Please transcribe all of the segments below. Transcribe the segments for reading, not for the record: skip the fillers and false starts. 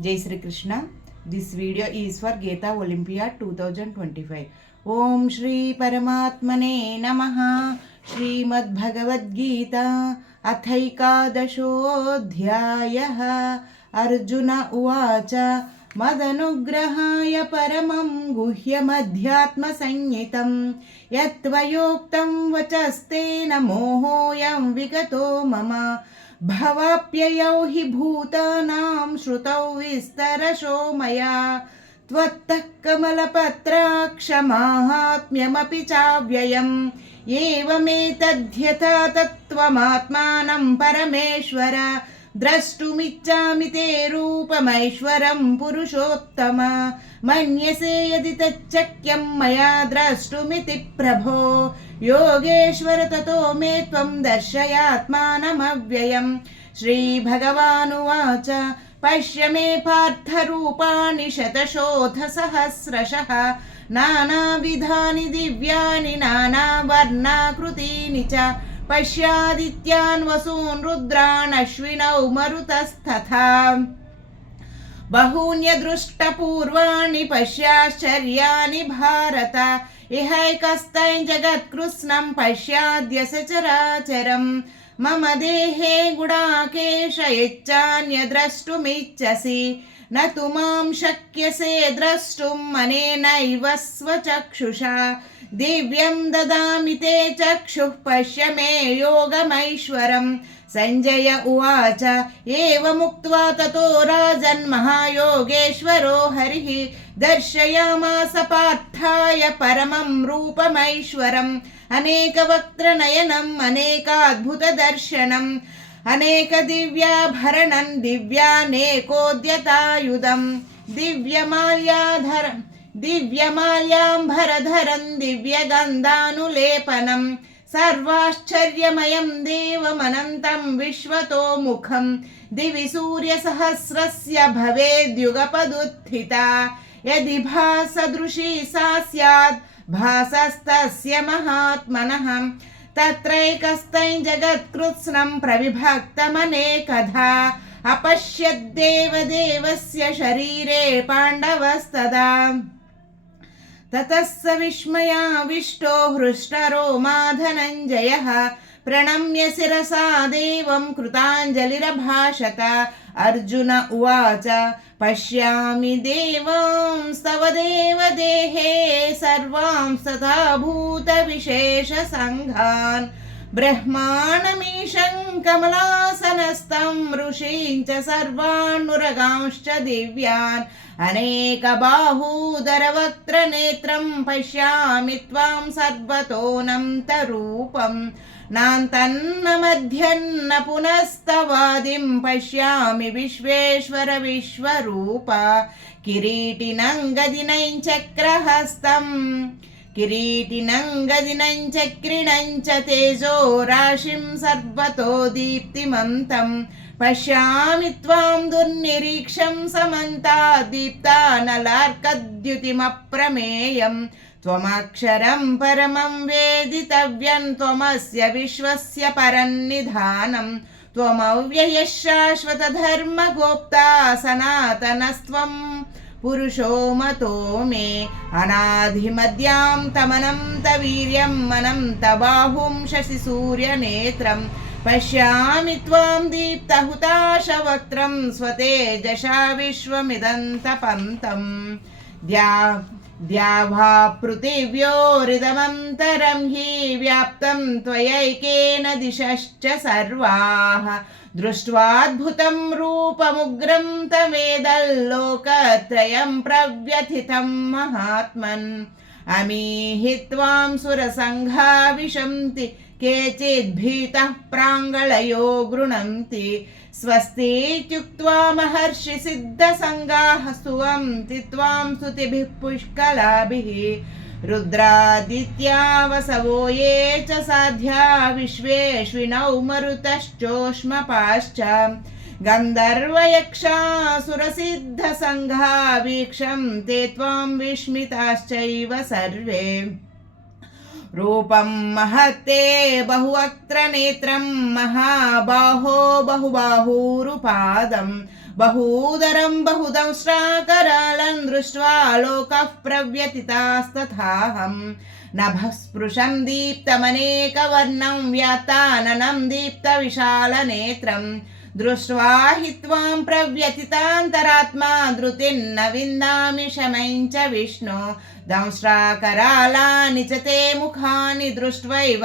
Jai Sri Krishna. This video is for Gita Olympiad 2025. Om Shri Paramatmane Namaha. Shrimad Bhagavad Gita Athaikadashodhyayah. Arjuna Uvacha Madanugrahaya Paramam Guhyamadhyatma Sanyitam Yatvayoktam Vachastena Mohoyam Vigato Mama भवाप्ययौ हि भूतानां श्रुतौ विस्तरशो मया त्वत्तः कमलपत्राक्षमाहात्म्यमपि चाव्ययम् एवमेतद्यथा तत्त्वमात्मानं परमेश्वर द्रष्टुमिच्छामि ते रूपमैश्वरं पुरुषोत्तम मन्यसे यदि तच्चक्यं मया द्रष्टुमिति प्रभो योगेश्वर ततो मे त्वं दर्शयात्मानमव्ययम् श्रीभगवानुवाच पश्य मे पार्थरूपाणि शतशोऽथसहस्रशः नानाविधानि दिव्यानि नानावर्णाकृतीनि च पश्यादित्यान् वसून् रुद्रान् अश्विनौ मरुतस्तथा बहून्यदृष्टपूर्वाणि पश्याश्चर्याणि भारत इहैकस्तैः जगत्कृत्स्नं पश्याद्य सचराचरम् मम देहे गुडाकेश इच्छान्यद्रष्टुमिच्छसि न तु मां शक्यसे द्रष्टुम् अनेनैव स्वचक्षुषा दिव्यं ददामि ते चक्षुः पश्य मे योगमैश्वरम् संजय उवाच एवमुक्त्वा ततो राजन् महायोगेश्वरो हरिः दर्शयामास पार्थाय परमं रूपमैश्वरम् अनेकवक्त्रनयनम् अनेकाद्भुतदर्शनम् अनेकदिव्याभरणं दिव्यानेकोद्यतायुधम् दिव्यमाल्याम्बरधरं दिव्यगन्धानुलेपनम् सर्वाश्चर्यमयं देवमनन्तं विश्वतोमुखं दिवि सूर्यसहस्रस्य भवेद्युगपदुत्थिता यदि भासदृशी सा स्यात् भासस्तस्य महात्मनः तत्रैकस्थं जगत्कृत्स्नं प्रविभक्तमनेकधा अपश्यद्देवदेवस्य शरीरे पाण्डवस्तदा ततः स विस्मयाविष्टो हृष्टरोमा धनञ्जयः प्रणम्य शिरसा देवं कृताञ्जलिरभाषत अर्जुन उवाच पश्यामि देवांस्तव देवदेहे सर्वांस्तथा भूतविशेषसङ्घान् ब्रह्माणमीशं कमलासनस्थं ऋषीं च सर्वान्नुरगांश्च दिव्यान् अनेकबाहूदरवक्त्रनेत्रं पश्यामि त्वां सर्वतोऽनन्तरूपं नान्तन्न मध्यन्न पुनस्तवादिं पश्यामि विश्वेश्वर विश्वरूप किरीटिनं गदिनं चक्रहस्तम् किरीटिनं गदिनं चक्रिणं च तेजो राशिं सर्वतो दीप्तिमन्तं पश्यामि त्वां दुर्निरीक्षं समन्तात् दीप्तानलार्कद्युतिमप्रमेयं त्वमक्षरं परमं वेदितव्यं त्वमस्य विश्वस्य परन्निधानं त्वमव्ययः शाश्वतधर्मगोप्ता सनातनस्त्वं पुरुषो मतो मे अनाधिमद्यां तमनन्तवीर्यम् अनन्तबाहुं शशिसूर्यनेत्रं पश्यामि त्वां दीप्तहुताशवक्त्रं स्वतेजसा विश्वमिदन्तपन्तं द्यावा पृथिव्योरिदमन्तरं हि व्याप्तं त्वयैकेन दिशश्च सर्वाः दृष्ट्वाद्भुतं रूपमुग्रं तमेदल्लोकत्रयं प्रव्यथितं महात्मन् अमीहि त्वां सुरसङ्घा विशन्ति केचिद्भीतः प्राङ्गलयो गृह्णन्ति स्वस्तीत्युक्त्वा महर्षि सिद्धसङ्गाः स्तुवन्ति त्वां स्तुतिभिः पुष्कलाभिः रुद्रादित्या वसवो ये च साध्या विश्वेश्विनौ मरुतश्चोष्मपाश्च गन्धर्वयक्षासुरसिद्धसङ्घा वीक्षन्ते त्वां विस्मिताश्चैव सर्वे रूपं महत्ते बहुवक्त्रनेत्रं महाबाहो बहुबाहूरुपादं బహూదరం బహుదంష్ట్రాకరాళం దృష్ట్వా లోకః ప్రవ్యతితాస్తథాహం నభస్పృశం దీప్తమనేకవర్ణం వ్యాతాననం దీప్తవిశాలనేత్రం దృష్ట్వా हि त्वां ప్రవ్యతితాంతరాత్మా ధృతిన్న విందామి శమైం చ విష్ణు దంష్ట్రాకరాళాని చ తే ముఖాని దృష్ట్వైవ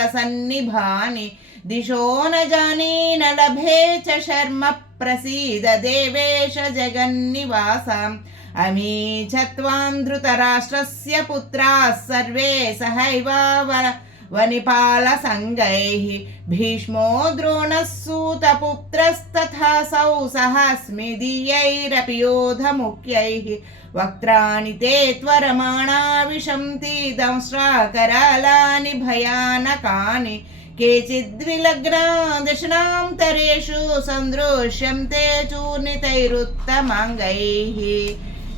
కాలానలసన్నిభాని దిశో న జానే న లభే చ శర్మ ప్రసీద దేవేశ జగన్నివాస అమీ చ త్వాం ధృతరాష్ట్రస్య పుత్రాः సర్వే సహైవ వనిపాలసంగైః భీష్మో ద్రోణः సూతపుత్రస్తథాసౌ సహాస్మిదీయైరపి యోధముఖ్యైః వక్త్రాణి తే త్వరమాణా విశంతి దంష్ట్రాకరాళాని భయానకాని కేచిద్విలగ్నా దశనాంతరేషు సందృశ్యంతే చూర్ణితైరుత్తమాంగైః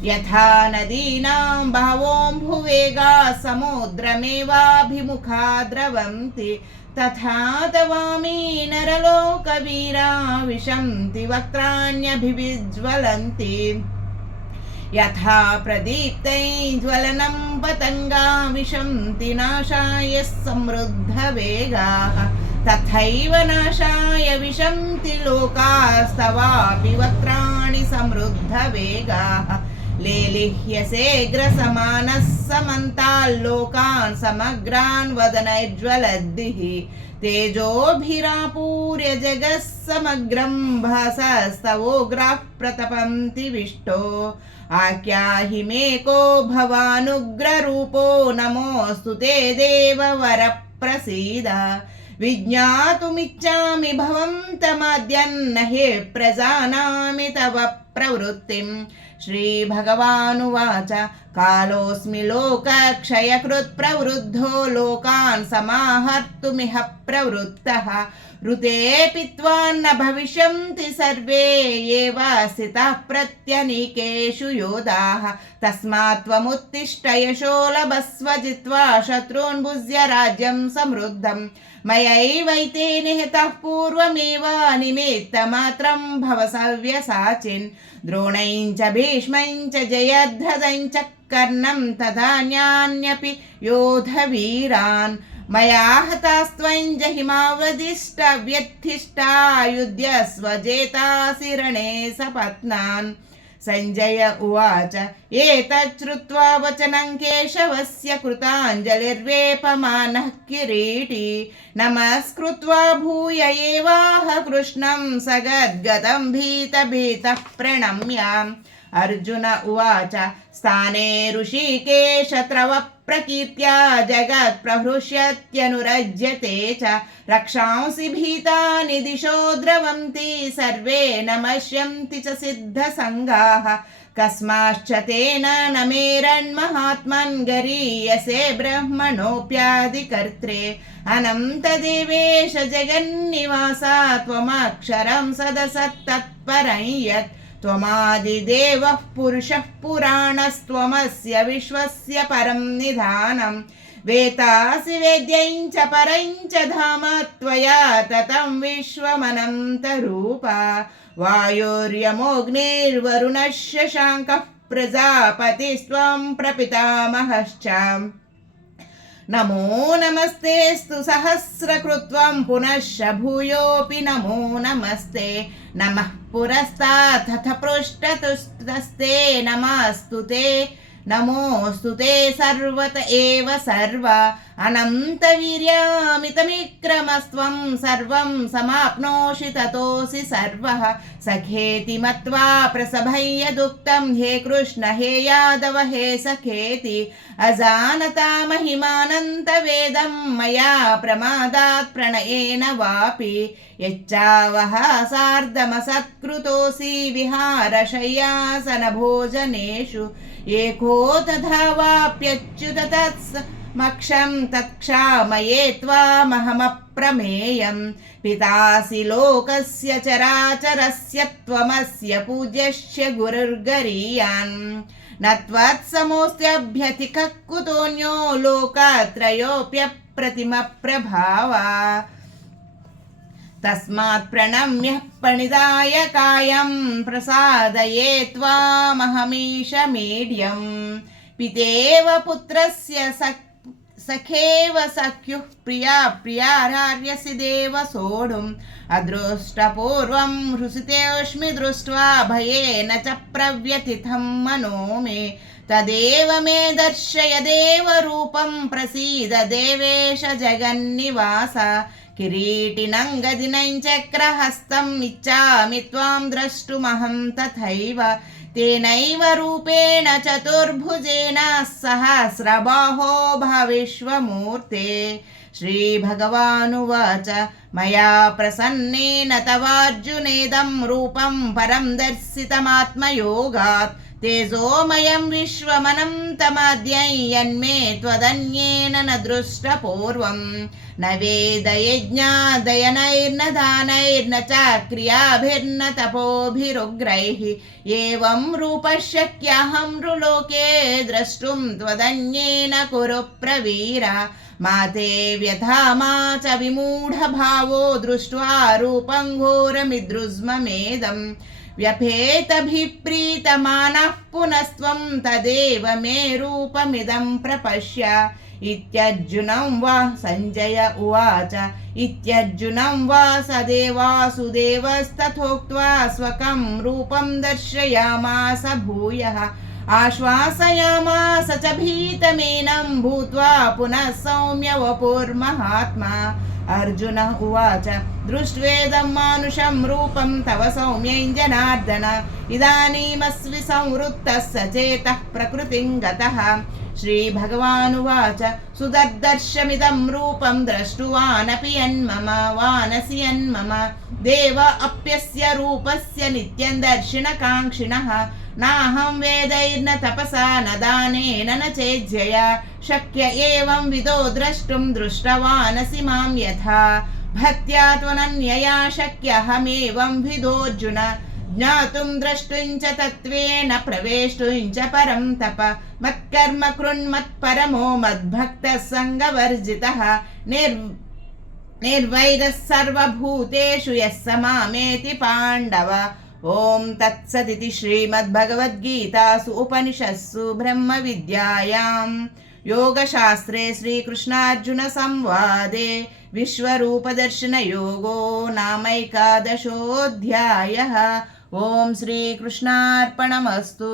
యథా నదీనాం బహవోంభువేగా సముద్రమేవాభిముఖా ద్రవంతి తథా తవామి నరలోకవీరా విశంతి వక్త్రాణ్యభివిజ్వలంతి యథా ప్రదీప్తైజ్వలనం పతంగా విశంతి నాశాయ సమృద్ధవేగాః తథైవ నాశాయ విశంతి లోకాస్తవాపి వక్త్రాణి సమృద్ధవేగాః లేలిహ్యసేగ్రసమానः సమంతాల్లోకాన్ సమగ్రాన్ వదనైర్జ్వలద్దిః తేజోభిరాపూర్య జగः సమగ్రం భాసస్తవోగ్రాః ప్రతపంతి విష్టో ఆఖ్యాహి మేకో భవానుగ్రరూపో నమోऽस्तु తే దేవవర ప్రసీద విజ్ఞాతుమిచ్చామి భవంతమాద్యన్న హే ప్రజానామి తవ ప్రవృత్తిం శ్రీభగవానువాచ కాలోస్మి లోకక్షయకృత్ ప్రవృద్ధో లోకాన్ సమాహర్తుమిహ ప్రవృత్తః ఋతేऽపి త్వాన్న భవిష్యంతి సర్వే ఏవ స్థితః ప్రత్యనీకేషు యోధాః తస్మాత్ త్వముత్తిష్ఠ యశో లభస్వ జిత్వా శత్రూన్ భుజ్య రాజ్యం సమృద్ధం మయైవైతే నిహతః పూర్వమేవ నిమిత్తమాత్రం భవ సవ్యసాచిన్ ద్రోణైం చ భీష్మైం చ జయద్రథైం చ కర్ణం తథాన్యాన్యపి యోధవీరాన్ మయా హతాస్త్వం జహిమావదిష్ట వ్యర్థిష్టా యుధ్యస్వ జేతాసి రణే సపత్నాన్ సంజయ ఉవాచ ఏతచ్చుత్వా వచనం కేశవస్య కృతాంజలిర్వేపమానః కిరీటీ నమస్కృత్వా భూయ ఏవాహ కృష్ణం సగద్గతం భీతః ప్రణమ్య అర్జున ఉవాచ స్థానే ఋషికేశ త్రవ ప్రకీర్త్యా జగత్ ప్రహృష్యత్యనురజ్యతే చ రక్షాంసి భీతాని దిశో ద్రవంతి సర్వే నమశ్యంతి చ సిద్ధ సంగాః కస్మాశ్చ తేన నమేరన్మహాత్మన్ గరీయసే బ్రహ్మణోऽప్యాదికర్త్రే అనంతదేవేశ జగన్నివాస త్వమక్షరం సదసత్తత్పరం యత్ త్వమాదిదేవః పురుషః పురాణస్త్వమస్య విశ్వస్య పరం నిధానం వేతాసి వేద్యం చ పరం చ ధామ త్వయా తతం విశ్వమనంతరూప వాయుర్యమోऽగ్నిర్వరుణः శశాంకः ప్రజాపతిస్త్వం ప్రపితామహశ్చ నమో నమస్తేస్తు సహస్రకృత్వం పునశ్చ భూయోపి నమో నమస్తే నమః పురస్తాత్ పృష్ఠతస్తే నమస్తుతే నమోऽस्तु ते सर्वत एव सर्व अनन्तवीर्यामितविक्रमस्त्वं सर्वं समाप्नोषि ततोऽसि सर्वः सखेति मत्वा प्रसभय्यदुक्तं हे कृष्ण हे यादव हे सखेति अजानता महिमानन्तवेदं मया प्रमादात् प्रणयेन वापि यच्चावः सार्धमसत्कृतोऽसि विहारशय्यासनभोजनेषु एको तथा वाप्यच्युत तत्समक्षं तत्क्षामये त्वामहमप्रमेयं पितासि लोकस्य चराचरस्य त्वमस्य पूज्यस्य गुरुर्गरीयान् न त्वत्समोऽस्त्यभ्यधिकः कुतोऽन्यो लोकत्रयोऽप्यप्रतिमप्रभावा तस्मात् प्रणम्य प्रणिधाय कायं प्रसादये त्वामहमीशमीड्यं पितेव पुत्रस्य सखेव सख्युः प्रिया प्रियारार्यसि देव सोढुम् अदृष्टपूर्वं हृषितोऽस्मि दृष्ट्वा भयेन च प्रव्यथितं मनो मे तदेव मे दर्शय देवरूपं प्रसीद देवेश जगन्निवास किरीटिनं चक्रहस्तम् इच्छामि त्वां द्रष्टुमहं तथैव तेनैव रूपेण चतुर्भुजेन सहस्रबाहो भविष्वमूर्ते। श्रीभगवानुवाच मया प्रसन्नेन तवार्जुनेदं रूपं परं दर्शितमात्मयोगात् तेजोमयं विश्वमनन्तमाद्यं यन्मे त्वदन्येन न दृष्टपूर्वं न वेदयज्ञादयनैर्न दानैर्न च क्रियाभिर्न तपोभिरुग्रैः एवं रूपः शक्यहं नृलोके द्रष्टुं त्वदन्येन कुरु प्रवीर मा ते व्यथा मा च विमूढभावो दृष्ट्वा रूपं घोरमिदृज्ममेदम् व्यपेतभिप्रीतमानः पुनस्त्वं तदेव मे रूपमिदं प्रपश्य इत्यर्जुनं वा सञ्जय उवाच इत्यर्जुनं वा स देवासुदेवस्तथोक्त्वा स्वकं रूपं दर्शयामास भूयः आश्वासयामास च भीतमेनं भूत्वा पुनः सौम्य वपुर्महात्मा अर्जुन उवाच दृष्ट्वेदं मानुषं रूपं तव सौम्यं जनार्दन इदानीमस्मि संवृत्तः सचेतः प्रकृतिं गतः श्रीभगवानुवाच सुदर्दर्शमिदं रूपं दृष्टुवानपि यन्मम वानसि यन्मम देव अप्यस्य रूपस्य नित्यं दर्शनकाङ्क्षिणः नाहं वेदैर्न तपसा न दानेन न चेज्जया शक्य एवं विदो द्रष्टुं दृष्टवानसि मां यथा भक्त्या त्वनन्यया शक्यहमेवं विदोऽर्जुन ज्ञातुं द्रष्टुं च तत्त्वेन प्रवेष्टुं च परं तप मत्कर्म कृन्मत्परमो मद्भक्तः सङ्गवर्जितः निर्वैरः सर्वभूतेषु यः स मामेति पाण्डव। ओम तत्सदिति श्रीमद्भगवद्गीतासु उपनिषत्सु ब्रह्मविद्यायां योगशास्त्रे श्रीकृष्णार्जुनसंवादे विश्वरूपदर्शनयोगो नामैकादशोऽध्यायः। ओम श्रीकृष्णार्पणमस्तु।